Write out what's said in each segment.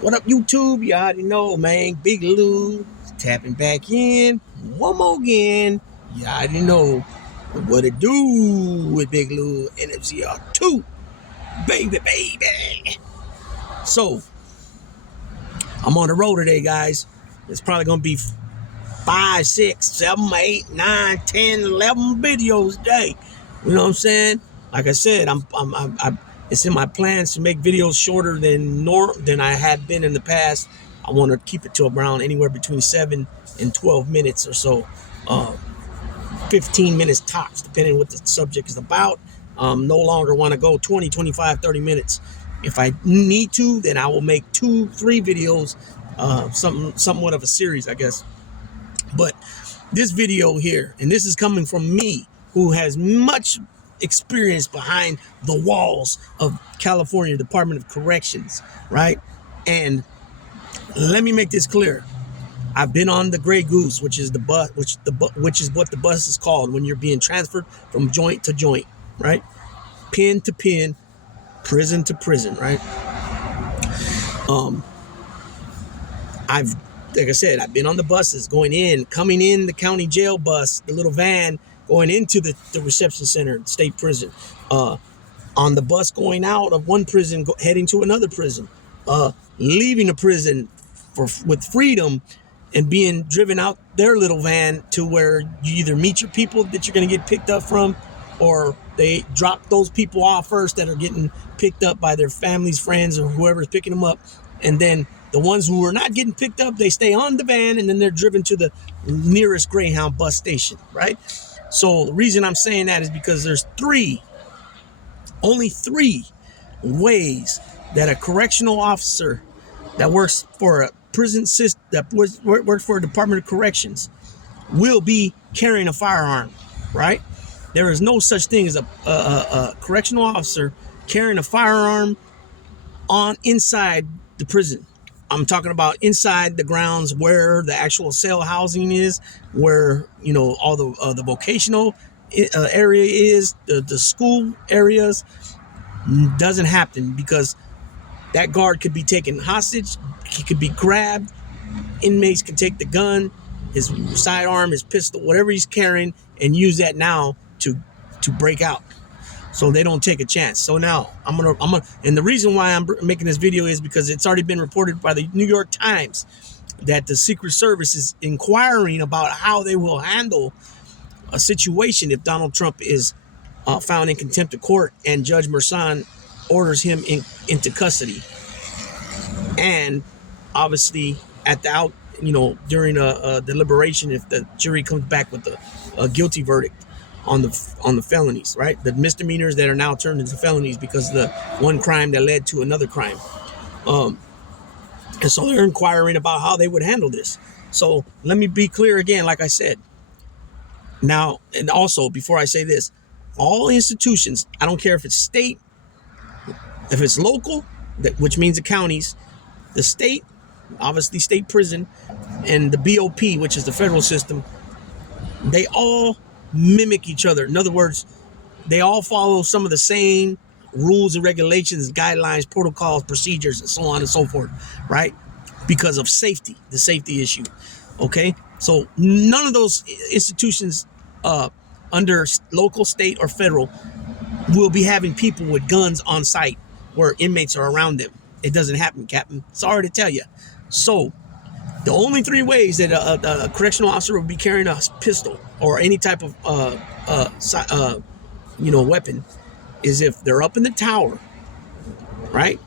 What up, YouTube? You already know, man. Big Lou tapping back in one more again. You already know what it do with Big Lou NFCR2, baby. So, I'm on the road today, guys. It's probably gonna be 5, 6, 7, 8, 9, 10, 11 videos a day. You know what I'm saying? Like I said, it's in my plans to make videos shorter than I had been in the past. I want to keep it to around anywhere between 7 and 12 minutes or so, 15 minutes tops, depending on what the subject is about. No longer want to go 20, 25, 30 minutes. If I need to, then I will make 2, 3 videos, somewhat of a series, I guess. But this video here, and this is coming from me, who has much experience behind the walls of California Department of Corrections, right? And let me make this clear. I've been on the Gray Goose, which is the bus, which is what the bus is called when you're being transferred from joint to joint, right? Pin to pin, prison to prison, right? Like I said, I've been on the buses coming in the county jail bus, the little van going into the reception center, state prison, on the bus going out of one prison, heading to another prison, leaving a prison with freedom and being driven out their little van to where you either meet your people that you're going to get picked up from, or they drop those people off first that are getting picked up by their families, friends, or whoever's picking them up. And then the ones who are not getting picked up, they stay on the van, and then they're driven to the nearest Greyhound bus station, right? So the reason I'm saying that is because there's only three ways that a correctional officer that works for a prison system, that works for a Department of Corrections, will be carrying a firearm, right? There is no such thing as a correctional officer carrying a firearm inside the prison. I'm talking about inside the grounds where the actual cell housing is, where, you know, all the vocational area is, the school areas. Doesn't happen, because that guard could be taken hostage, he could be grabbed, inmates can take the gun, his sidearm, his pistol, whatever he's carrying, and use that now to break out. So they don't take a chance. So now I'm gonna, and the reason why I'm making this video is because it's already been reported by the New York Times that the Secret Service is inquiring about how they will handle a situation if Donald Trump is found in contempt of court and Judge Mersan orders him into custody. And obviously during a deliberation, if the jury comes back with a guilty verdict on the felonies, right? The misdemeanors that are now turned into felonies because of the one crime that led to another crime. And so they're inquiring about how they would handle this. So let me be clear again, like I said. Now, and also before I say this, all institutions, I don't care if it's state, if it's local, which means the counties, the state, obviously state prison, and the BOP, which is the federal system, they all mimic each other. In other words, they all follow some of the same rules and regulations, guidelines, protocols, procedures, and so on and so forth, right? Because of safety, the safety issue. Okay, so none of those institutions under local, state, or federal will be having people with guns on site where inmates are around them. It doesn't happen, Captain. Sorry to tell you. So the only 3 ways that a correctional officer will be carrying a pistol or any type of weapon is if they're up in the tower, right?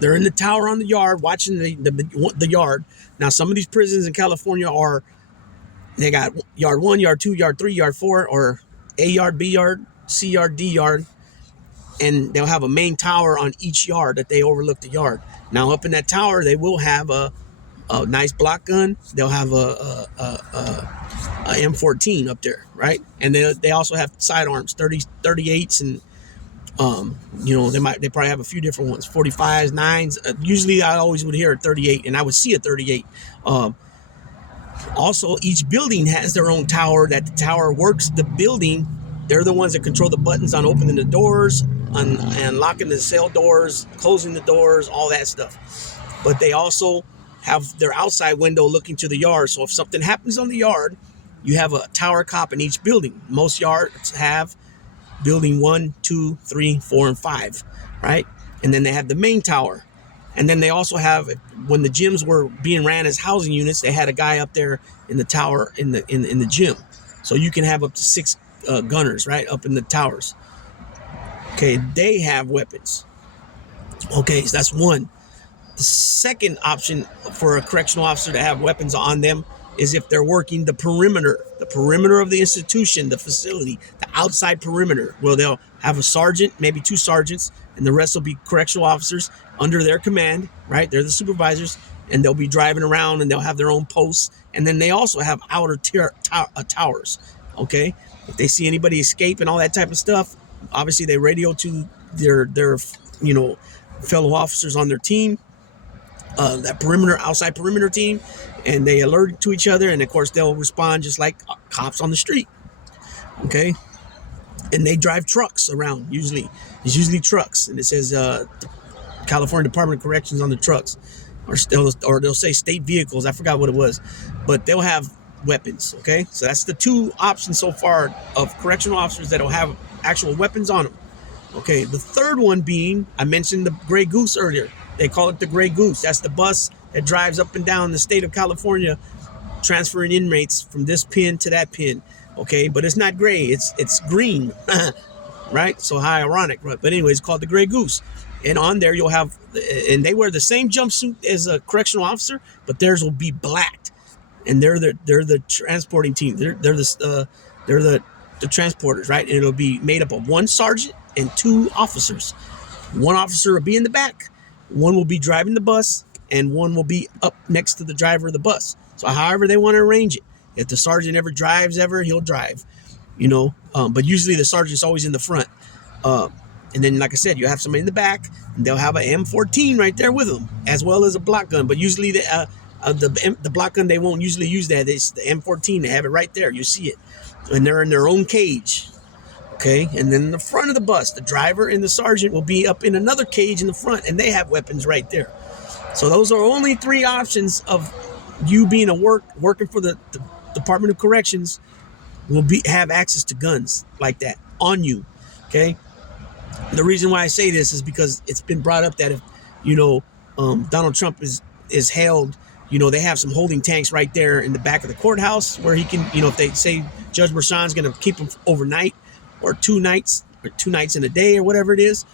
They're in the tower on the yard watching the yard. Now, some of these prisons in California they got yard 1, yard 2, yard 3, yard 4, or A yard, B yard, C yard, D yard. And they'll have a main tower on each yard that they overlook the yard. Now, up in that tower, they will have a nice block gun. They'll have a M14 up there, right? And they also have sidearms, 38s, and they probably have a few different ones, 45s, 9s. Usually, I always would hear a 38, and I would see a 38. Also, each building has their own tower. That the tower works the building. They're the ones that control the buttons on opening the doors, and locking the cell doors, closing the doors, all that stuff. but they also have their outside window looking to the yard. So if something happens on the yard, you have a tower cop in each building. Most yards have building 1, 2, 3, 4, and 5, right? And then they have the main tower. And then they also have, when the gyms were being ran as housing units, they had a guy up there in the tower in the gym. So you can have up to 6 gunners, right, up in the towers. Okay, they have weapons. Okay, so that's one. The second option for a correctional officer to have weapons on them is if they're working the perimeter of the institution, the facility, the outside perimeter. Well, they'll have a sergeant, maybe 2 sergeants, and the rest will be correctional officers under their command, right? They're the supervisors, and they'll be driving around, and they'll have their own posts. And then they also have outer towers, okay? If they see anybody escape and all that type of stuff, obviously they radio to their fellow officers on their team, that outside perimeter team, and they alert to each other, and of course they'll respond just like cops on the street. Okay, and they drive trucks around. Usually trucks, and it says California Department of Corrections on the trucks, or they'll say state vehicles. I forgot what it was, but they'll have weapons. Okay, so that's the 2 options so far of correctional officers that'll have actual weapons on them. Okay, the third one being, I mentioned the Gray Goose earlier. They call it the Gray Goose. That's the bus that drives up and down the state of California, transferring inmates from this pin to that pin. Okay, but it's not gray, it's green, right? So how ironic, right? But anyway, it's called the Gray Goose. And on there you'll have, and they wear the same jumpsuit as a correctional officer, but theirs will be blacked. And they're the transporting team. They're the transporters, right? And it'll be made up of 1 sergeant and 2 officers. 1 officer will be in the back, 1 will be driving the bus, and 1 will be up next to the driver of the bus. So however they want to arrange it. If the sergeant ever drives, he'll drive, but usually the sergeant's always in the front. And then, like I said, you have somebody in the back, and they'll have an M14 right there with them, as well as a block gun. But usually the block gun, they won't usually use that. It's the M14. They have it right there. You see it. And they're in their own cage. Okay, and then in the front of the bus, the driver and the sergeant will be up in another cage in the front, and they have weapons right there. So those are only 3 options of you being working for the Department of Corrections, will have access to guns like that on you. Okay, the reason why I say this is because it's been brought up that if Donald Trump is held, they have some holding tanks right there in the back of the courthouse where he can, if they say Judge Merchan's going to keep him overnight or 2 nights in a day or whatever it is,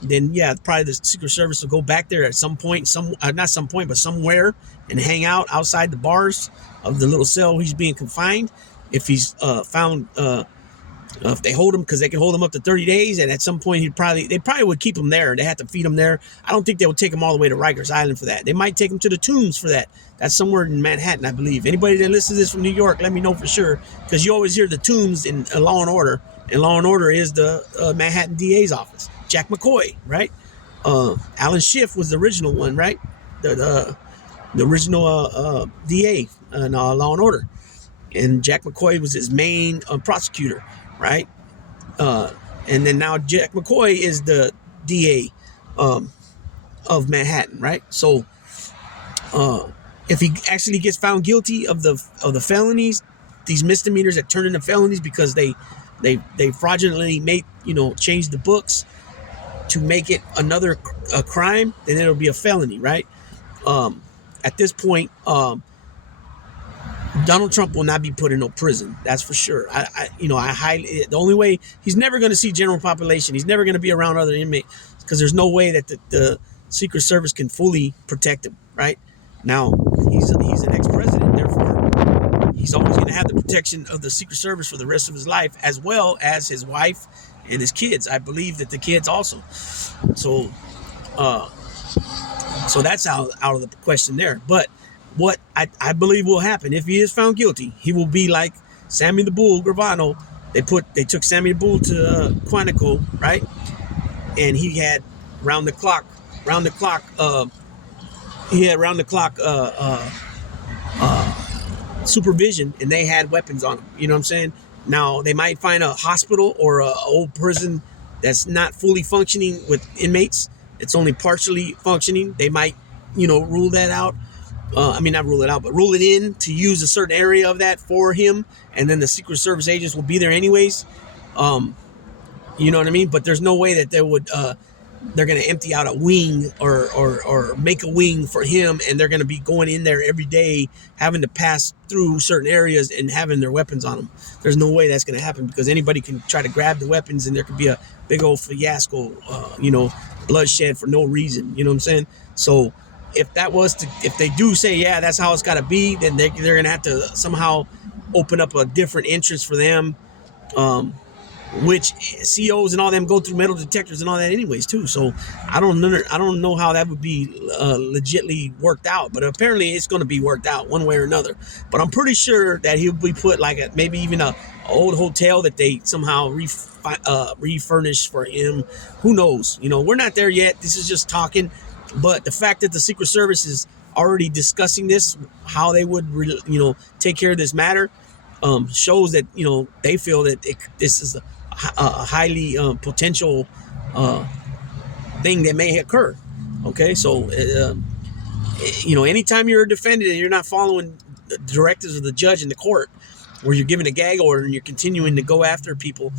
then yeah, probably the Secret Service will go back there at some point, not some point, but somewhere, and hang out outside the bars of the little cell he's being confined. If he's found, if they hold him, because they can hold him up to 30 days, and at some point they probably would keep him there. They have to feed him there. I don't think they would take him all the way to Rikers Island for that. They might take him to the Tombs for that. That's somewhere in Manhattan, I believe. Anybody that listens to this from New York, let me know for sure, because you always hear the Tombs in Law and Order, and Law and Order is the Manhattan DA's office. Jack McCoy, right? Alan Schiff was the original one, right? The original DA in Law and Order, and Jack McCoy was his main prosecutor, right? And then now Jack McCoy is the DA of Manhattan, right? So if he actually gets found guilty of the felonies, these misdemeanors that turn into felonies because they fraudulently change the books to make it a crime, then it'll be a felony, right? At this point, Donald Trump will not be put in no prison. That's for sure. The only way, he's never going to see general population. He's never going to be around other inmates because there's no way that the Secret Service can fully protect him, right? Now, he's an ex-president, therefore, he's always going to have the protection of the Secret Service for the rest of his life, as well as his wife and his kids. I believe that the kids also. So that's out of the question there. But what I believe will happen if he is found guilty, he will be like Sammy the Bull Gravano. They took Sammy the Bull to Quantico, right? And he had round the clock supervision, and they had weapons on them. You know what I'm saying? Now they might find a hospital or a old prison that's not fully functioning with inmates. It's only partially functioning. They might rule that out. I mean, not rule it out, but rule it in to use a certain area of that for him, and then the Secret Service agents will be there anyways. You know what I mean? But there's no way that they're going to empty out a wing or make a wing for him, and they're going to be going in there every day, having to pass through certain areas and having their weapons on them. There's no way that's going to happen, because anybody can try to grab the weapons, and there could be a big old fiasco, bloodshed for no reason. You know what I'm saying? So if they do say, yeah, that's how it's got to be, then they're going to have to somehow open up a different entrance for them. Which COs and all them go through metal detectors and all that anyways too. So I don't know how that would be legitly worked out, but apparently it's going to be worked out one way or another. But I'm pretty sure that he'll be put like maybe even a old hotel that they somehow refurnish for him. Who knows? We're not there yet. This is just talking. But the fact that the Secret Service is already discussing this, how they would take care of this matter, shows that they feel that this is a highly potential thing that may occur. Okay, so anytime you're a defendant and you're not following the directives of the judge in the court, where you're giving a gag order and you're continuing to go after people,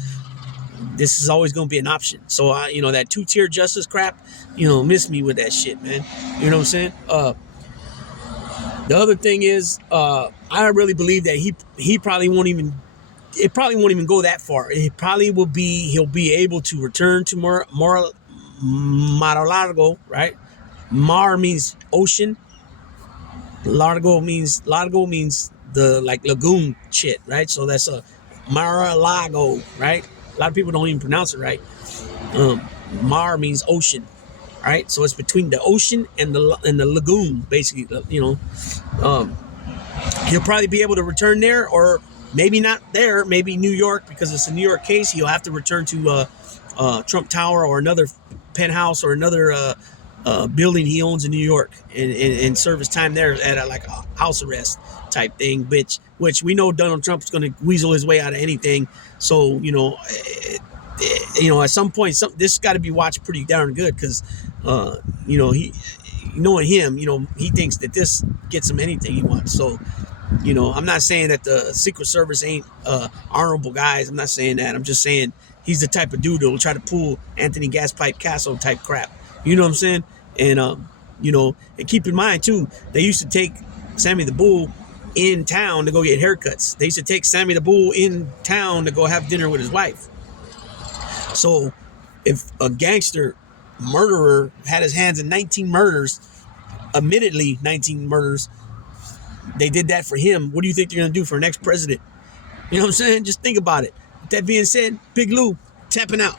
this is always going to be an option. So that 2-tier justice crap, miss me with that shit, man. You know what I'm saying? The other thing is, I really believe that he probably won't even. It probably won't even go that far. It probably he'll be able to return to Mar-a-Lago, right? Mar means ocean. Largo means the lagoon shit, right? So that's a Mar-a-Lago, right? A lot of people don't even pronounce it right. Mar means ocean, right? So it's between the ocean and the lagoon, basically. He'll probably be able to return there, or maybe not there, maybe New York, because it's a New York case. He'll have to return to Trump Tower or another penthouse or another building he owns in New York and serve his time there at a house arrest type thing, which we know Donald Trump's going to weasel his way out of anything. So, at some point, this got to be watched pretty darn good, because, he, knowing him, he thinks that this gets him anything he wants. So, I'm not saying that the Secret Service ain't honorable guys. I'm not saying that. I'm just saying he's the type of dude that will try to pull Anthony Gaspipe Castle type crap. You know what I'm saying? And, and keep in mind, too, they used to take Sammy the Bull in town to go get haircuts. They used to take Sammy the Bull in town to go have dinner with his wife. So if a gangster murderer had his hands in 19 murders, admittedly 19 murders, they did that for him, what do you think they're going to do for our next president? You know what I'm saying? Just think about it. With that being said, Big Lou, tapping out.